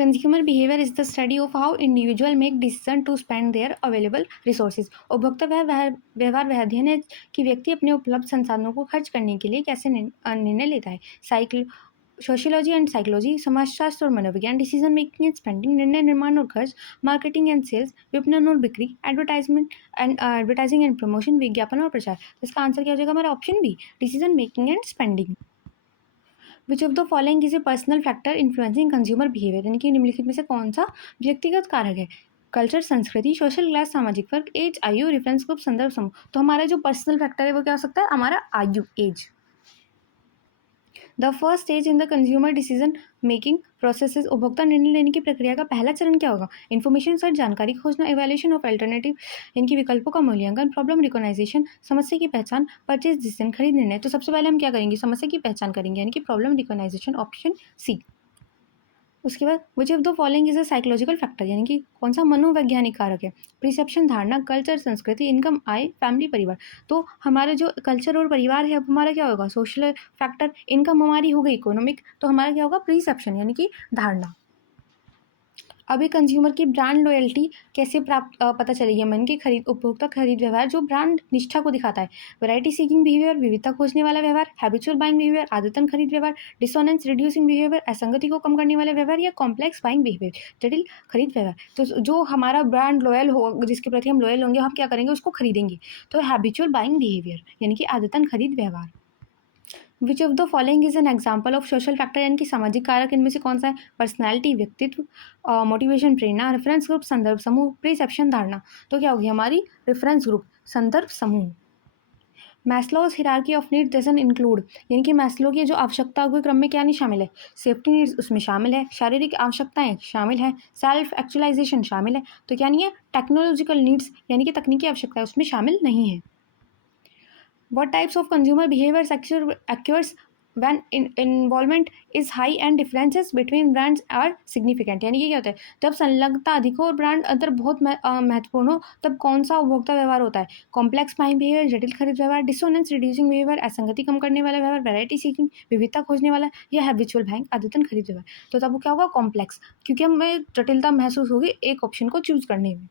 Consumer behaviour is the study of how individual make decision to spend their available resources. उपभोक्ता व्यवहार वह अध्ययन है कि व्यक्ति अपने उपलब्ध संसाधनों को खर्च करने के लिए कैसे निर्णय लेता है। साइकिल सोशियोलॉजी एंड साइकोलॉजी, समाजशास्त्र और मनोविज्ञान, डिसीजन मेकिंग एंड स्पेंडिंग, निर्णय निर्माण और खर्च, मार्केटिंग एंड सेल्स, विपणन और बिक्री, एडवर्टाइजिंग एंड प्रमोशन, विज्ञापन और प्रचार। इसका आंसर क्या हो जाएगा हमारा? Option B, decision making and spending. Which of the following is a personal factor influencing consumer behaviour, यानी कि निम्नलिखित में से कौन सा व्यक्तिगत कारक है? कल्चर, संस्कृति, सोशल क्लास, सामाजिक वर्ग, एज, आयु, रेफरेंस ग्रुप, संदर्भ समूह। तो हमारा जो पर्सनल फैक्टर है वो क्या हो सकता है? हमारा आयु, age. The first stage in the consumer decision making process is, उपभोक्ता निर्णय लेने की प्रक्रिया का पहला चरण क्या होगा? इन्फॉर्मेशन सर्च, जानकारी खोजना, इवैल्यूएशन ऑफ अल्टरनेटिव, इनकी विकल्पों का मूल्यांकन, प्रॉब्लम रिकॉग्नाइजेशन, समस्या की पहचान, परचेज डिसीजन, खरीद निर्णय। तो सबसे पहले हम क्या करेंगे? समस्या की पहचान करेंगे, यानी कि प्रॉब्लम रिकॉग्नाइजेशन, ऑप्शन सी। उसके बाद which of the following is a psychological factor, यानी कि कौन सा मनोवैज्ञानिक कारक है? प्रिसेप्शन, धारणा, कल्चर, संस्कृति, इनकम, आय, फैमिली, परिवार। तो हमारा जो कल्चर और परिवार है, अब हमारा क्या होगा? Social factor. इनकम हमारी हो गई इकोनॉमिक, तो हमारा क्या होगा? प्रिसेप्शन, यानी कि धारणा। अभी कंज्यूमर की ब्रांड लॉयल्टी कैसे पता चलेगी हमें? कि खरीद उपभोक्ता खरीद व्यवहार जो ब्रांड निष्ठा को दिखाता है। वैरायटी सीकिंग बिहेवियर, विविधता खोजने वाला व्यवहार, हैबिचुअल बाइंग बिहेवियर, आदतन खरीद व्यवहार, डिसोनेंस रिड्यूसिंग बिहेवियर, असंगति को कम करने वाले व्यवहार, या कॉम्प्लेक्स बाइंग बिहेवियर, जटिल खरीद व्यवहार। तो जो हमारा ब्रांड लॉयल हो, जिसके प्रति हम लॉयल होंगे, हम क्या करेंगे? उसको खरीदेंगे। तो हैबिचुअल बाइंग बिहेवियर, यानी कि आदतन खरीद व्यवहार। विच of the following is an example of social factor, यानी कि सामाजिक कारक इनमें से कौन सा है? पर्सनैलिटी, व्यक्तित्व, मोटिवेशन, प्रेरणा, रेफरेंस ग्रुप, संदर्भ समूह, प्रिसेप्शन, धारणा। तो क्या होगी हमारी? रेफरेंस ग्रुप, संदर्भ समूह। Maslow's hierarchy of needs doesn't include, यानी कि मैस्लो की जो आवश्यकताओं के क्रम में क्या नहीं शामिल है? सेफ्टी नीड्स उसमें शामिल है, शारीरिक आवश्यकताएं शामिल है, सेल्फ एक्चुअलाइजेशन शामिल है। तो क्या नहीं है? टेक्नोलॉजिकल नीड्स, यानी कि तकनीकी आवश्यकताएं उसमें शामिल नहीं है। What types of consumer behavior occurs when involvement is high and differences between brands are significant, यानी कि क्या होता है? जब संलग्नता अधिक हो और ब्रांड अंतर बहुत महत्वपूर्ण हो, तब कौन सा उपभोक्ता व्यवहार होता है? कॉम्प्लेक्स बाइंग बिहेवियर, जटिल खरीद व्यवहार, डिसोनेंस रिड्यूसिंग बिहेवियर, असंगति कम करने वाला व्यवहार, वैरायटी सीकिंग, विविधता खोजने वाला, या हैबिचुअल बाइंग, आदतन खरीद व्यवहार। तो तब वो क्या होगा? कॉम्प्लेक्स, क्योंकि हमें जटिलता महसूस होगी एक ऑप्शन को चूज करने में।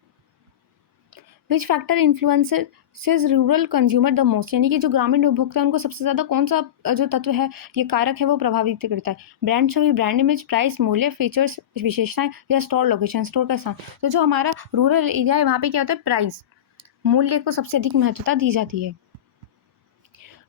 Which factor influences rural consumer the most, यानी कि जो ग्रामीण उपभोक्ता है उनको सबसे ज़्यादा कौन सा जो तत्व है, ये कारक है, वो प्रभावित करता है? ब्रांड छवि, ब्रांड इमेज, प्राइस, मूल्य, फीचर्स, विशेषताएं, या स्टोर लोकेशन, स्टोर का स्थान। तो जो हमारा रूरल एरिया है वहाँ पे क्या होता है? प्राइस, मूल्य को सबसे अधिक महत्वता दी जाती है।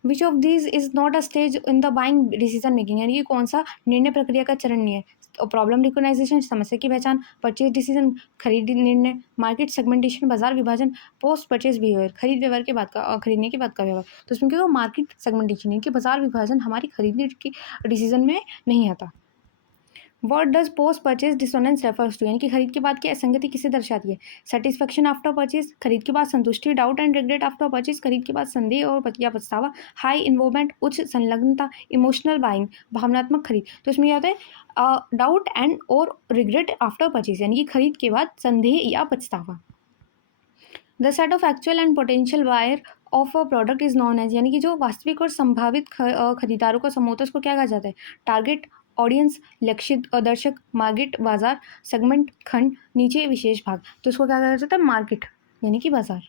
Which of these is not a stage in the buying decision making, यानी कि कौन सा निर्णय प्रक्रिया का चरण नहीं है? प्रॉब्लम रिकोगनाइजेशन, समस्या की पहचान, परचेज डिसीजन, खरीद निर्णय, मार्केट सेगमेंटेशन, बाजार विभाजन, पोस्ट परचेज बिहेवियर, खरीद व्यवहार के बाद का खरीदने के बाद का व्यवहार। तो इसमें क्या होगा? मार्केट सेगमेंटेशन, यानी कि बाजार विभाजन हमारी खरीदने की डिसीजन में नहीं आता। What does post purchase dissonance refers to, यानी कि खरीद के बाद की असंगति किसे दर्शाती है? सेटिस्फेक्शन आफ्टर परचेज, खरीद के बाद संतुष्टि, doubt and regret after purchase, खरीद के बाद संदेह और या पछतावा, हाई इन्वॉल्वमेंट, उच्च संलग्नता, इमोशनल बाइंग, भावनात्मक खरीद। तो इसमें क्या होता है? डाउट एंड और रिग्रेट आफ्टर परचेज, यानी कि खरीद के बाद संदेह या पछतावा। The set of actual and potential buyer of a product is known as, यानी कि जो वास्तविक और संभावित खरीदारों का समूह होता है उसको क्या कहा जाता है? टारगेट ऑडियंस, लक्षित दर्शक, मार्केट बाजार, सेगमेंट खंड, नीचे विशेष भाग। तो इसको क्या कहा जाता है? मार्केट, यानी कि बाजार।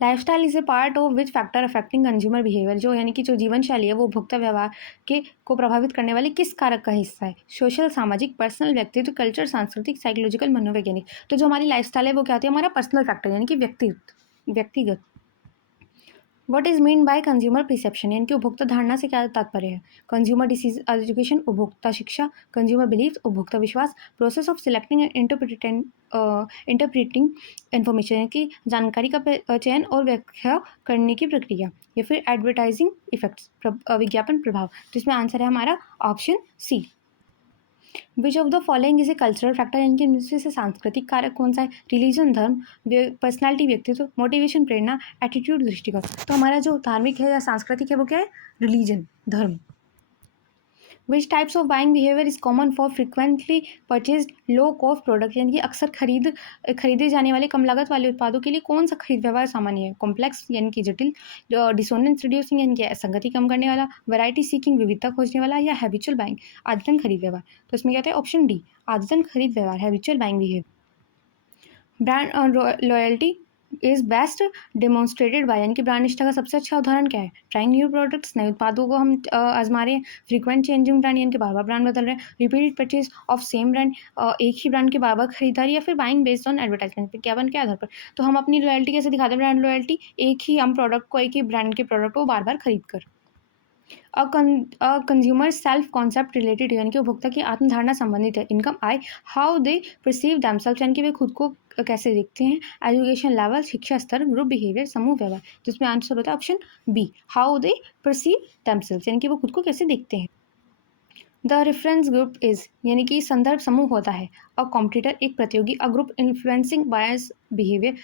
Lifestyle is a part of which factor affecting consumer behaviour, जो यानी कि जो जीवन शैली है वो उपभोक्ता व्यवहार के को प्रभावित करने वाले किस कारक का हिस्सा है? सोशल, सामाजिक, पर्सनल, व्यक्तित्व, कल्चर, सांस्कृतिक, साइकोलॉजिकल, मनोवैज्ञानिक। तो जो हमारी लाइफस्टाइल है वो क्या होती है? हमारा पर्सनल फैक्टर, यानी कि व्यक्तिगत। What is mean by consumer perception, यानी कि उपभोक्ता धारणा से क्या तात्पर्य है? कंज्यूमर डिसीज एजुकेशन, उपभोक्ता शिक्षा, कंज्यूमर बिलीफ, उपभोक्ता विश्वास, process of selecting and interpreting information, यानी कि जानकारी का चयन और व्याख्या करने की प्रक्रिया, या फिर एडवर्टाइजिंग इफेक्ट्स, विज्ञापन प्रभाव। तो इसमें आंसर है हमारा option C. Which of the following is a cultural factor, यानी कि इनमें से सांस्कृतिक कारक कौन सा है? रिलीजन, धर्म, पर्सनैलिटी, व्यक्तित्व, मोटिवेशन, प्रेरणा, एटीट्यूड, दृष्टिकोण। तो हमारा जो धार्मिक है या सांस्कृतिक है वो क्या है? रिलीजन, धर्म। Which types of buying behaviour is common for frequently purchase low cost product, यानी कि अक्सर खरीदे जाने वाले कम लागत वाले उत्पादों के लिए कौन सा खरीद व्यवहार सामान्य है? कॉम्प्लेक्स यानी कि जटिल, डिसोनेंस रिड्यूसिंग यानी कि असंगति कम करने वाला, वैरायटी सीकिंग विविधता खोजने वाला, या हैबिचुअल बाइंग आदतन खरीद व्यवहार। तो इसमें कहते हैं ऑप्शन डी, आदतन खरीद व्यवहार, habitual buying behaviour. Brand loyalty is best demonstrated by, यानी कि ब्रांड निष्ठा का सबसे अच्छा उदाहरण क्या है? ट्राइंग न्यू प्रोडक्ट्स, नए उत्पादों को हम आजमा रहे हैं। फ्रीक्वेंट चेंजिंग ब्रांड, यानी कि बार बार ब्रांड बदल रहे हैं। Repeated purchase of same brand, एक ही ब्रांड की बार बार खरीदारी, या फिर बाइंग बेस्ड ऑन एडवर्टाइजमेंट, विज्ञापन के आधार पर। तो हम अपनी लॉयल्टी कैसे दिखाते हैं? ब्रांड लॉयल्टी, एक ही हम प्रोडक्ट को, एक ही ब्रांड के प्रोडक्ट को बार बार खरीद कर। कंज्यूमर सेल्फ कॉन्सेप्ट रिलेटेड, यानी कि उपभोक्ता की आत्मधारणा संबंधित है। Income, I, how they perceive themselves, यानी कि वे खुद को कैसे देखते हैं। एजुकेशन लेवल, शिक्षा स्तर, ग्रुप बिहेवियर, समूह व्यवहार। जिसमें आंसर होता है option B, how they perceive themselves, यानी कि वो खुद को कैसे देखते हैं। द रेफरेंस ग्रुप इज, यानी कि संदर्भ समूह होता है। अ कॉम्पिटिटर, एक प्रतियोगी। A group influencing buyers behaviour,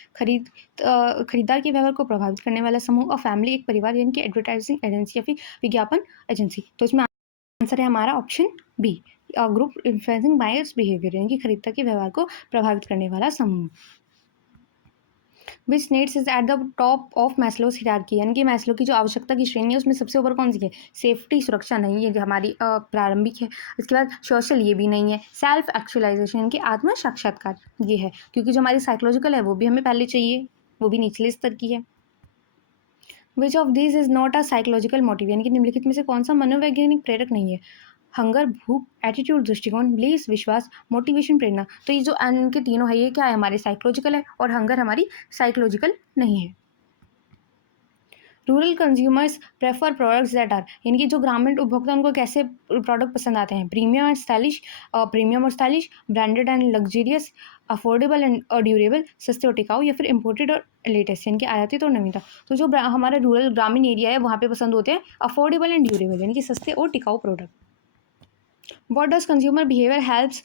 खरीदार के व्यवहार को प्रभावित करने वाला समूह। अ फैमिली, एक परिवार, यानी कि एडवर्टाइजिंग एजेंसी या फिर विज्ञापन एजेंसी। तो इसमें आंसर है हमारा option B, group influencing buyers behaviour, यानी कि खरीदता के व्यवहार को प्रभावित करने वाला समूह। Which needs is at the top of Maslow's hierarchy, यानी कि मैस्लो की जो आवश्यकता की श्रेणी है उसमें सबसे ऊपर कौन सी है? सेफ्टी, सुरक्षा नहीं है, हमारी प्रारंभिक है। इसके बाद सोशल, ये भी नहीं है। सेल्फ एक्चुअलाइजेशन, यानी कि आत्म साक्षात्कार, ये है। क्योंकि जो हमारी साइकोलॉजिकल है वो भी हमें पहले चाहिए, वो भी निचले स्तर की है। Which of this is not a psychological motive, यानी कि निम्नलिखित में से कौन सा मनोवैज्ञानिक प्रेरक नहीं है? हंगर, भूख, एटीट्यूड, दृष्टिकोण, बिलीफ, विश्वास, मोटिवेशन, प्रेरणा। तो ये जो इनके तीनों है, ये क्या है? हमारे साइकोलॉजिकल है, और हंगर हमारी साइकोलॉजिकल नहीं है। Rural consumers prefer products that are, यानी कि जो ग्रामीण उपभोक्ता उनको कैसे प्रोडक्ट पसंद आते हैं? प्रीमियम और stylish, branded and luxurious, affordable and durable, सस्ते और टिकाऊ, या फिर इम्पोर्टेड और लेटेस्ट, यानी कि आयातित और नवीनता। तो जो हमारा रूरल ग्रामीण एरिया है वहाँ पे पसंद होते हैं अफोर्डेबल एंड ड्यूरेबल, यानी कि सस्ते और टिकाऊ product. What does consumer behaviour helps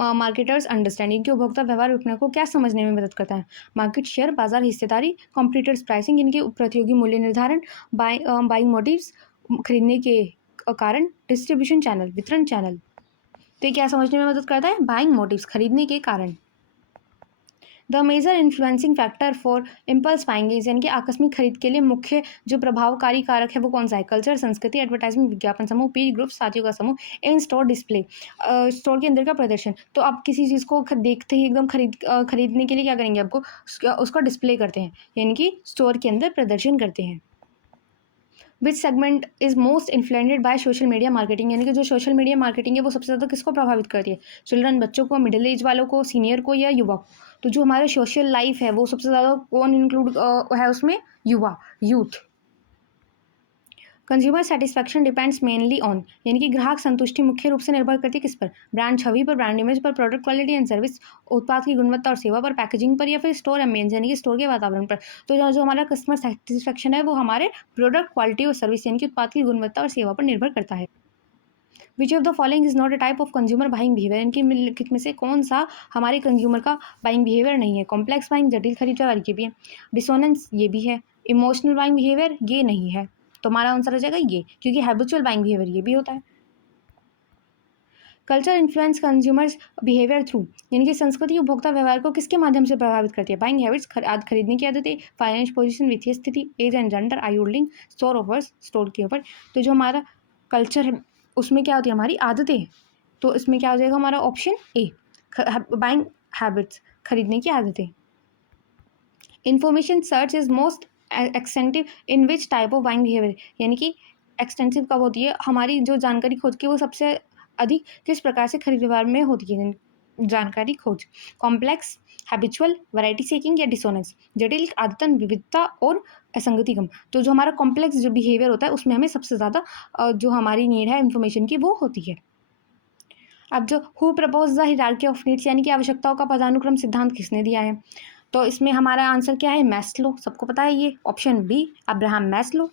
marketers understanding, कि उपभोक्ता व्यवहार विपणन को क्या समझने में मदद करता है? मार्केट शेयर, बाजार हिस्सेदारी, कॉम्पिटिटर्स प्राइसिंग, इनके प्रतियोगी मूल्य निर्धारण, बाइंग मोटिव्स, खरीदने के कारण, डिस्ट्रीब्यूशन चैनल, वितरण चैनल। तो ये क्या समझने में मदद करता है? बाइंग मोटिव्स, खरीदने के कारण। The major influencing factor for impulse buying is, यानी कि आकस्मिक खरीद के लिए मुख्य जो प्रभावकारी कारक है वो कौन सा है? कल्चर, संस्कृति, एडवर्टाइजमेंट, विज्ञापन समूह, पीर ग्रुप, साथियों का समूह, इन स्टोर डिस्प्ले, स्टोर के अंदर का प्रदर्शन। तो आप किसी चीज़ को देखते ही एकदम खरीदने के लिए क्या करेंगे? आपको उसका डिस्प्ले करते हैं, यानी कि स्टोर के अंदर प्रदर्शन करते हैं। Which segment is most influented by social media marketing, यानी कि जो सोशल मीडिया मार्केटिंग है वो सबसे ज़्यादा किसको प्रभावित करती है? चिल्ड्रन, बच्चों को, मिडिल एज वालों को, सीनियर को, या युवा को? तो जो हमारे सोशल लाइफ है वो सबसे ज़्यादा कौन इंक्लूड है उसमें? युवा, youth. Consumer satisfaction depends mainly on, यानी कि ग्राहक संतुष्टि मुख्य रूप से निर्भर करती है किस पर? ब्रांड छवि पर, ब्रांड इमेज पर, प्रोडक्ट क्वालिटी एंड सर्विस, उत्पाद की गुणवत्ता और सेवा पर, पैकेजिंग पर, या फिर स्टोर एम्बियंस, यानी कि स्टोर के वातावरण पर। तो जो हमारा कस्टमर सेटिस्फैक्शन है वो हमारे प्रोडक्ट क्वालिटी और सर्विस, यानी कि उत्पाद की गुणवत्ता और सेवा पर निर्भर करता है। विच of the following is not a type of consumer buying behaviour, इनकी निम्नलिखित में से कौन सा हमारे कंज्यूमर का बाइंग बिहेवियर नहीं है? कॉम्प्लेक्स बाइंग, जटिल खरीदारी, ये भी है। डिसोनेंस, ये भी है। इमोशनल बाइंग बिहेवियर, ये नहीं है। तो हमारा आंसर हो जाएगा ये, क्योंकि हैबिचुअल बाइंग बिहेवियर ये भी होता है। Culture influence consumers behaviour through, यानी कि संस्कृति उपभोक्ता व्यवहार को किसके माध्यम से प्रभावित करती है? बाइंग हैबिट्स, खरीदने की आदतें, फाइनेंस पोजीशन, वित्तीय स्थिति, age and gender, eye holding, store offers, store के ऊपर। तो जो हमारा कल्चर है उसमें क्या होती है? हमारी आदतें। तो इसमें क्या हो जाएगा हमारा ऑप्शन ए, बाइंग हैबिट्स, खरीदने की आदतें। Information search is most extensive in which type of buying behaviour, यानी कि एक्सटेंसिव कब होती है? हमारी जो जानकारी खोज की वो सबसे अधिक किस प्रकार से खरीद व्यवहार में होती है? जानकारी खोज। कॉम्प्लेक्स, हैबिचुअल, वैरायटी सीकिंग, या डिसोनेंस, जटिल, आदतन, विविधता और असंगति कम। तो जो हमारा कॉम्प्लेक्स जो बिहेवियर होता है उसमें हमें सबसे ज़्यादा जो हमारी नीड है इन्फॉर्मेशन की वो होती है। अब जो who propose the hierarchy of needs, यानी कि आवश्यकताओं का पदानुक्रम सिद्धांत किसने दिया है? तो इसमें हमारा आंसर क्या है? मैस्लो, सबको पता है ये, ऑप्शन बी, अब्राहम मैस्लो।